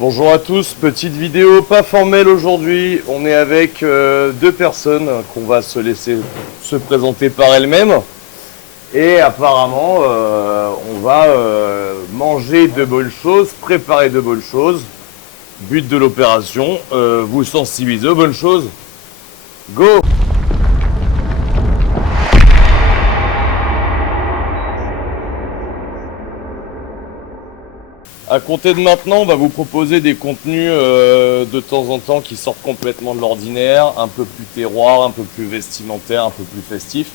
Bonjour à tous, petite vidéo pas formelle aujourd'hui. On est avec deux personnes qu'on va se laisser se présenter par elles-mêmes. Et apparemment, on va manger de bonnes choses, préparer de bonnes choses. But de l'opération, vous sensibiliser aux bonnes choses. Go! À compter de maintenant, on va vous proposer des contenus de temps en temps qui sortent complètement de l'ordinaire, un peu plus terroir, un peu plus vestimentaire, un peu plus festif.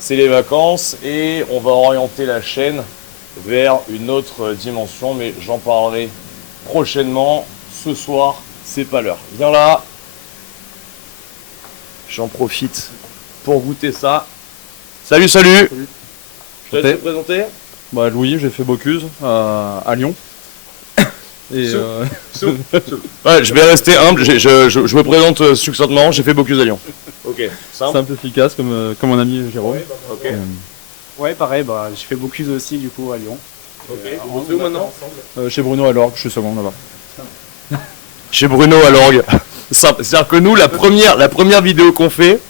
C'est les vacances et on va orienter la chaîne vers une autre dimension, mais j'en parlerai prochainement. Ce soir, c'est pas l'heure. Viens là. J'en profite pour goûter ça. Salut, salut. Je te laisse te présenter. Bah, Louis, j'ai fait Bocuse à Lyon. Et ouais, je vais rester humble, je me présente succinctement, j'ai fait Bocuse à Lyon. Ok, simple, efficace, comme mon ami Jérôme. Ouais, okay. Ouais, pareil, bah, j'ai fait Bocuse aussi du coup à Lyon. Ok, on est où maintenant chez Bruno à l'orgue, je suis second là-bas. Chez Bruno à l'orgue. C'est-à-dire que nous, la première vidéo qu'on fait,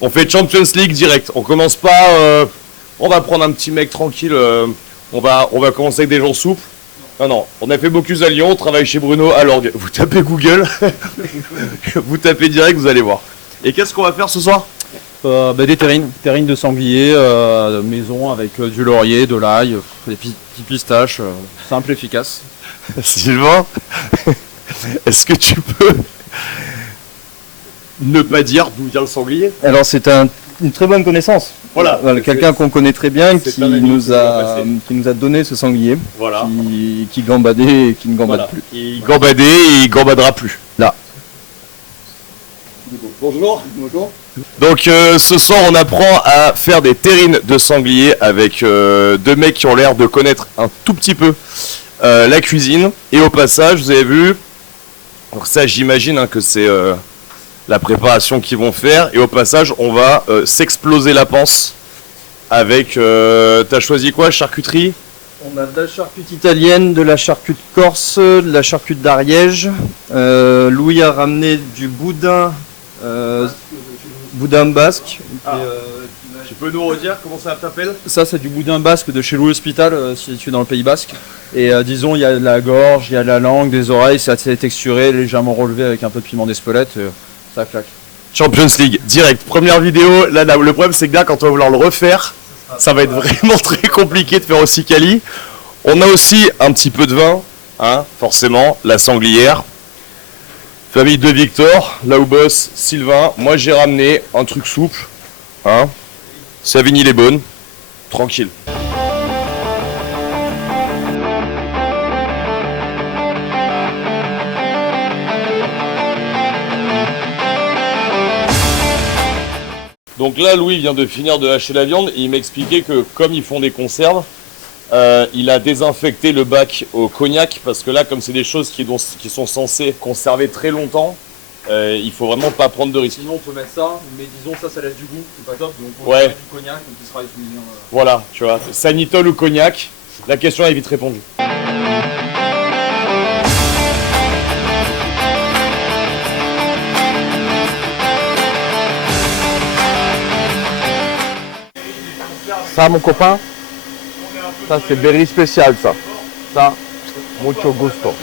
on fait Champions League direct. On commence pas, on va prendre un petit mec tranquille, on va commencer avec des gens souples. Non, on a fait Bocuse à Lyon, on travaille chez Bruno à l'orgue. Vous tapez Google, vous tapez direct, vous allez voir. Et qu'est-ce qu'on va faire ce soir? Des terrines de sanglier, maison avec du laurier, de l'ail, des petits pistaches, simple, efficace. Sylvain, est-ce que tu peux ne pas dire d'où vient le sanglier? Alors c'est une très bonne connaissance. Voilà. Quelqu'un qu'on connaît très bien qui nous a donné ce sanglier. Voilà. Qui gambadait et qui ne gambade plus. Il gambadait et il gambadera plus. Là. Bonjour. Bonjour. Donc ce soir on apprend à faire des terrines de sanglier avec deux mecs qui ont l'air de connaître un tout petit peu la cuisine. Et au passage, vous avez vu, donc ça j'imagine que c'est la préparation qu'ils vont faire. Et au passage, on va s'exploser la panse avec... t'as choisi quoi? Charcuterie? On a de la charcute italienne, de la charcute corse, de la charcute d'Ariège. Louis a ramené du boudin, boudin basque. Ah. Tu peux nous redire comment ça s'appelle? Ça, c'est du boudin basque de chez Louis Hospital, situé dans le Pays Basque. Et disons, il y a de la gorge, il y a de la langue, des oreilles, c'est assez texturé, légèrement relevé avec un peu de piment d'Espelette. Ça claque. Champions League, direct. Première vidéo. Là, le problème, c'est que là, quand on va vouloir le refaire, ça va être vraiment très compliqué de faire aussi quali. On a aussi un petit peu de vin, hein, forcément, la sanglière. Famille de Victor, là où bosse Sylvain. Moi, j'ai ramené un truc souple, hein. Savigny-les-Beaunes, tranquille. Donc là, Louis vient de finir de hacher la viande et il m'expliquait que comme ils font des conserves, il a désinfecté le bac au cognac parce que là, comme c'est des choses qui sont censées conserver très longtemps, il faut vraiment pas prendre de risques. Sinon, on peut mettre ça, mais disons ça laisse du goût, c'est pas top. Donc on ouais. peut mettre du cognac, donc il sera utilisé. Voilà, tu vois, sanitol ou cognac, la question est vite répondue. Ça, mon copain, ça c'est berry spécial, ça. Ça, mucho gusto.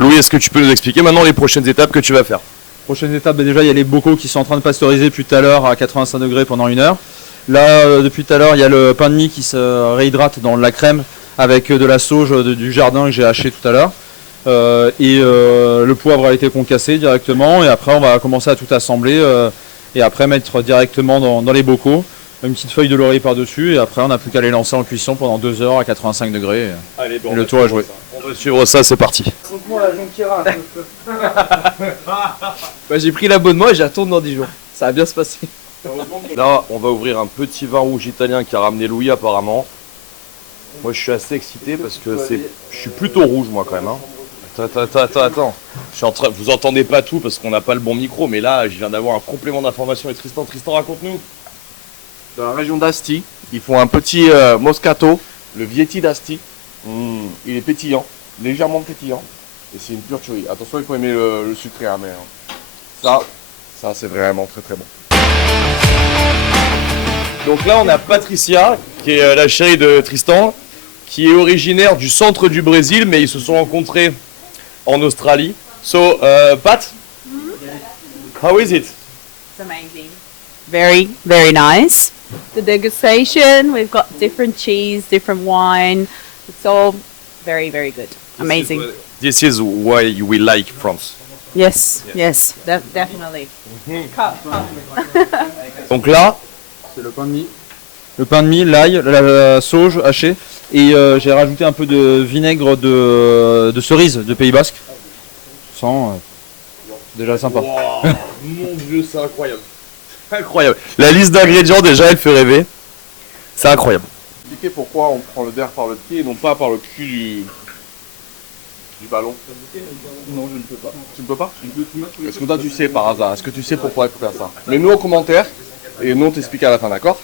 Louis, est-ce que tu peux nous expliquer maintenant les prochaines étapes que tu vas faire? Prochaine étape, déjà il y a les bocaux qui sont en train de pasteuriser depuis tout à l'heure à 85 degrés pendant 1 heure. Là, depuis tout à l'heure, il y a le pain de mie qui se réhydrate dans la crème avec de la sauge du jardin que j'ai haché tout à l'heure. Le poivre a été concassé directement et après on va commencer à tout assembler et après mettre directement dans les bocaux. Une petite feuille de laurier par-dessus et après on n'a plus qu'à les lancer en cuisson pendant 2 heures à 85 degrés. Allez, bon, et le tour est joué. On va suivre ça, c'est parti. Raconte-moi la jonquière un peu. J'ai pris l'abonnement et j'y retourne dans 10 jours. Ça va bien se passer. Là, on va ouvrir un petit vin rouge italien qui a ramené Louis apparemment. Moi, je suis assez excité parce que je suis plutôt rouge moi quand même. Hein. Attends. Je suis en train... Vous entendez pas tout parce qu'on n'a pas le bon micro, mais là, je viens d'avoir un complément d'information. Et Tristan, raconte-nous. Dans la région d'Asti, ils font un petit Moscato, le Vietti d'Asti. Il est pétillant, légèrement pétillant. Et c'est une pure tuerie. Attention, il faut aimer le sucré, hein, mais ça c'est vraiment très très bon. Donc là, on a Patricia, qui est la chérie de Tristan, qui est originaire du centre du Brésil, mais ils se sont rencontrés en Australie. So, Pat, how is it? It's amazing. Very, very nice. The degustation, we've got different cheese, different wine. It's all very, very good. Amazing. This is why we like France. Yes, definitely. Donc là, C'est le pain de mie. Le pain de mie, l'ail, la sauge hachée. Et j'ai rajouté un peu de vinaigre de cerise de Pays Basque. Sans, déjà sympa. wow, mon Dieu, c'est incroyable. Incroyable. La liste d'ingrédients, déjà, elle fait rêver. C'est incroyable. Expliquez pourquoi on prend le verre par le pied et non pas par le cul du ballon. Non, je ne peux pas. Tu ne peux pas? Est-ce que toi tu sais par hasard? Est-ce que tu sais pourquoi il faut faire ça? Mets-nous en commentaire et nous on t'explique à la fin, d'accord?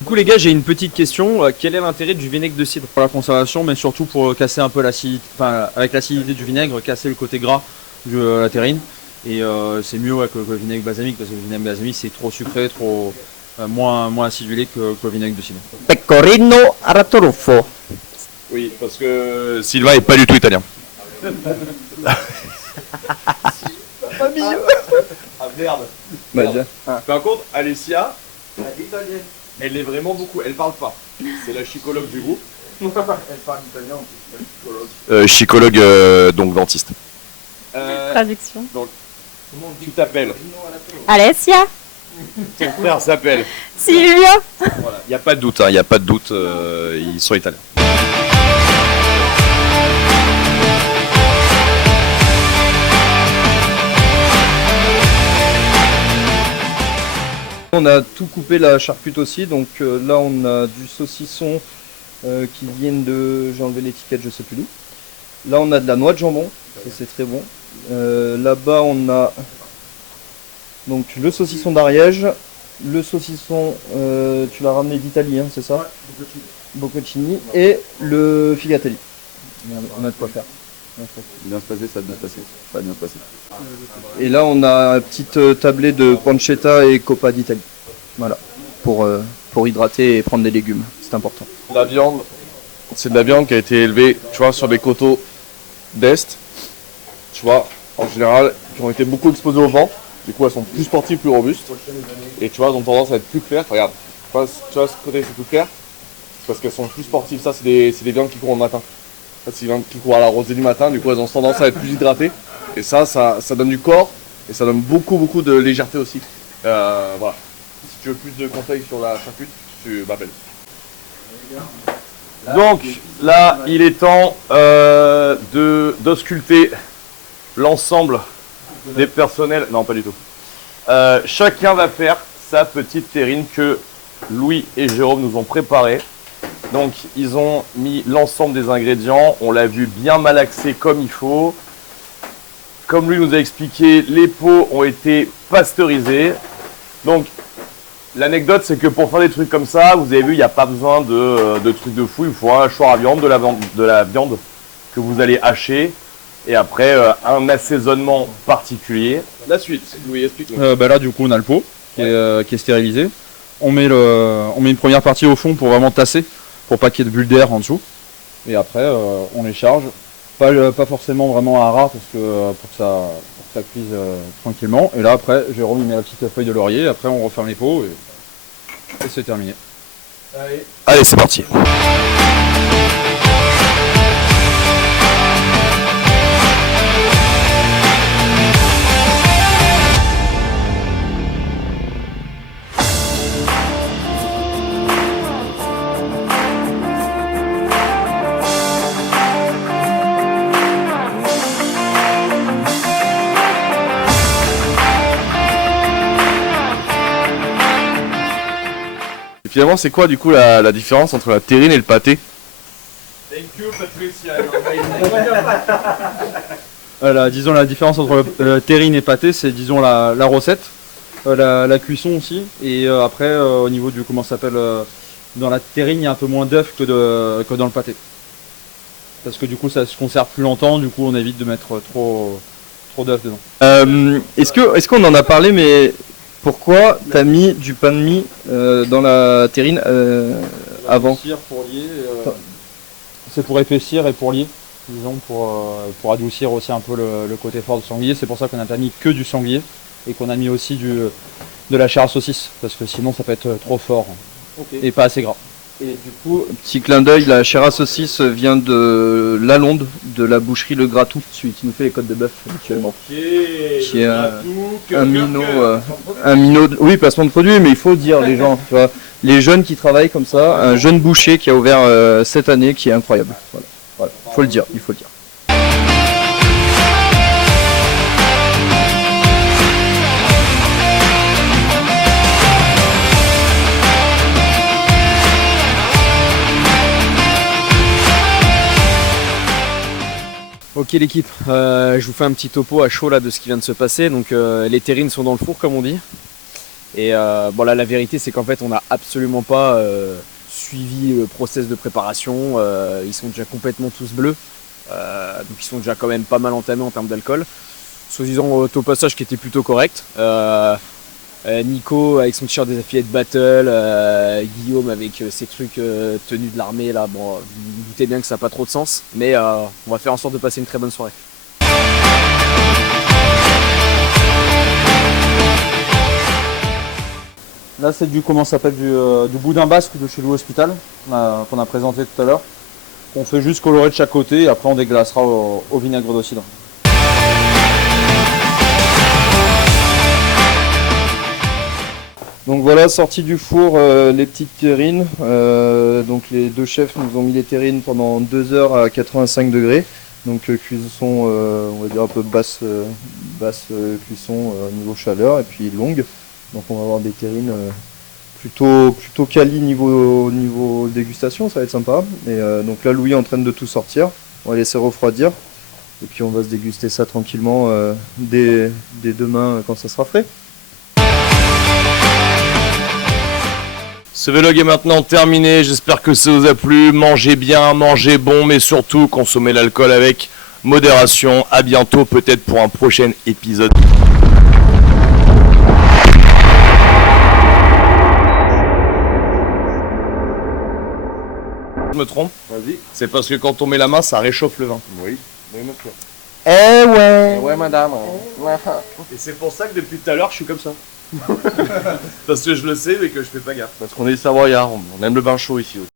Du coup les gars, j'ai une petite question. Quel est l'intérêt du vinaigre de cidre? Pour la conservation, mais surtout pour casser un peu l'acidité, enfin avec l'acidité du vinaigre, casser le côté gras de la terrine. Et c'est mieux que le vinaigre balsamique, parce que le vinaigre balsamique c'est trop sucré, trop moins acidulé que le vinaigre de cidre. Pecorino aratorufo. Oui, parce que Sylvain est pas du tout italien. Pas mieux. Ah merde. Par contre, Alessia, elle est vraiment beaucoup. Elle parle pas. C'est la chicologue du groupe. Elle parle italien. Chicologue, donc dentiste. Traduction. Donc, comment tu t'appelles? Alessia, Ton frère s'appelle. Silvia. Voilà. Il n'y a pas de doute, il n'y a pas de doute. Ils sont italiens. On a tout coupé la charcute aussi, donc là on a du saucisson qui viennent de... J'ai enlevé l'étiquette, je sais plus d'où. Là on a de la noix de jambon, ça c'est très bon. Là-bas on a donc le saucisson d'Ariège, le saucisson, tu l'as ramené d'Italie, hein, c'est ça? Ouais, Bocconcini, et le figatelli. On a de quoi faire. Bien se passer, ça va bien se passer. Ça va bien se passer. Et là on a un petit tablé de pancetta et coppa d'Italie. Voilà, pour hydrater et prendre des légumes, c'est important. La viande, c'est de la viande qui a été élevée, tu vois, sur des coteaux d'Est, tu vois, en général, qui ont été beaucoup exposées au vent. Du coup, elles sont plus sportives, plus robustes. Et tu vois, elles ont tendance à être plus claires. Regarde, tu vois ce côté, c'est plus clair. C'est parce qu'elles sont plus sportives. Ça, c'est des viandes qui courent au matin. Ça, c'est des viandes qui courent à la rosée du matin. Du coup, elles ont tendance à être plus hydratées. Et ça donne du corps. Et ça donne beaucoup de légèreté aussi. Voilà. Si tu veux plus de conseils sur la charcute, tu m'appelles. Donc là, il est temps d'ausculter l'ensemble des personnels. Non, pas du tout. Chacun va faire sa petite terrine que Louis et Jérôme nous ont préparée. Donc, ils ont mis l'ensemble des ingrédients. On l'a vu bien malaxé comme il faut. Comme lui nous a expliqué, les pots ont été pasteurisés. Donc, l'anecdote, c'est que pour faire des trucs comme ça, vous avez vu, il n'y a pas besoin de trucs de fou. Il faut un hachoir à viande, de la viande que vous allez hacher. Et après, un assaisonnement particulier. La suite, Louis, explique-nous. Là du coup on a le pot qui est stérilisé. On met une première partie au fond pour vraiment tasser, pour pas qu'il y ait de bulles d'air en dessous. Et après on les charge. Pas forcément vraiment à ras parce que pour que ça cuise tranquillement. Et là après Jérôme il met la petite feuille de laurier, après on referme les pots et c'est terminé. Allez, c'est parti. Finalement, c'est quoi du coup la différence entre la terrine et le pâté? Thank you, Patricia. Voilà, disons la différence entre terrine et pâté, c'est disons la recette, la cuisson aussi, et après au niveau du comment ça s'appelle, dans la terrine il y a un peu moins d'œufs que dans le pâté. Parce que du coup ça se conserve plus longtemps, du coup on évite de mettre trop d'œufs dedans. Est-ce qu'on en a parlé, mais pourquoi t'as mis du pain de mie dans la terrine avant? Pour lier, c'est pour épaissir et pour lier, disons pour adoucir aussi un peu le côté fort du sanglier. C'est pour ça qu'on n'a pas mis que du sanglier et qu'on a mis aussi de la chair à saucisse, parce que sinon ça peut être trop fort et pas assez gras. Et du coup, petit clin d'œil, la chair à saucisse vient de Lalonde, de la boucherie Le Gratou, celui qui nous fait les côtes de bœuf habituellement. Qui est un minot, oui, placement de produit, mais il faut dire les gens, tu vois, les jeunes qui travaillent comme ça, un jeune boucher qui a ouvert cette année, qui est incroyable. Voilà. Faut le dire, il faut le dire. Ok l'équipe, je vous fais un petit topo à chaud là de ce qui vient de se passer. Donc les terrines sont dans le four comme on dit. Et bon là la vérité c'est qu'en fait on n'a absolument pas suivi le process de préparation. Ils sont déjà complètement tous bleus. Donc ils sont déjà quand même pas mal entamés en termes d'alcool. Soi-disant au passage qui était plutôt correct. Nico avec son t-shirt des affiliés de battle, Guillaume avec ses trucs tenus de l'armée là, bon vous vous doutez bien que ça n'a pas trop de sens, mais on va faire en sorte de passer une très bonne soirée. Là c'est du comment ça s'appelle du boudin basque de chez Louis Hospital qu'on a présenté tout à l'heure. On fait juste colorer de chaque côté et après on déglacera au vinaigre de cidre. Donc voilà, sorti du four les petites terrines. Donc les deux chefs nous ont mis les terrines pendant 2 heures à 85 degrés. Donc cuisson, on va dire un peu basse cuisson niveau chaleur et puis longue. Donc on va avoir des terrines plutôt quali niveau dégustation, ça va être sympa. Et donc là Louis est en train de tout sortir. On va laisser refroidir. Et puis on va se déguster ça tranquillement dès demain quand ça sera frais. Ce vlog est maintenant terminé, j'espère que ça vous a plu. Mangez bien, mangez bon, mais surtout consommez l'alcool avec modération. À bientôt peut-être pour un prochain épisode. Je me trompe? Vas-y. C'est parce que quand on met la main, ça réchauffe le vin. Oui, monsieur. Eh ouais. Ouais madame. Et c'est pour ça que depuis tout à l'heure, je suis comme ça. Parce que je le sais, mais que je fais pas gaffe. Parce qu'on est des Savoyards, on aime le vin chaud ici.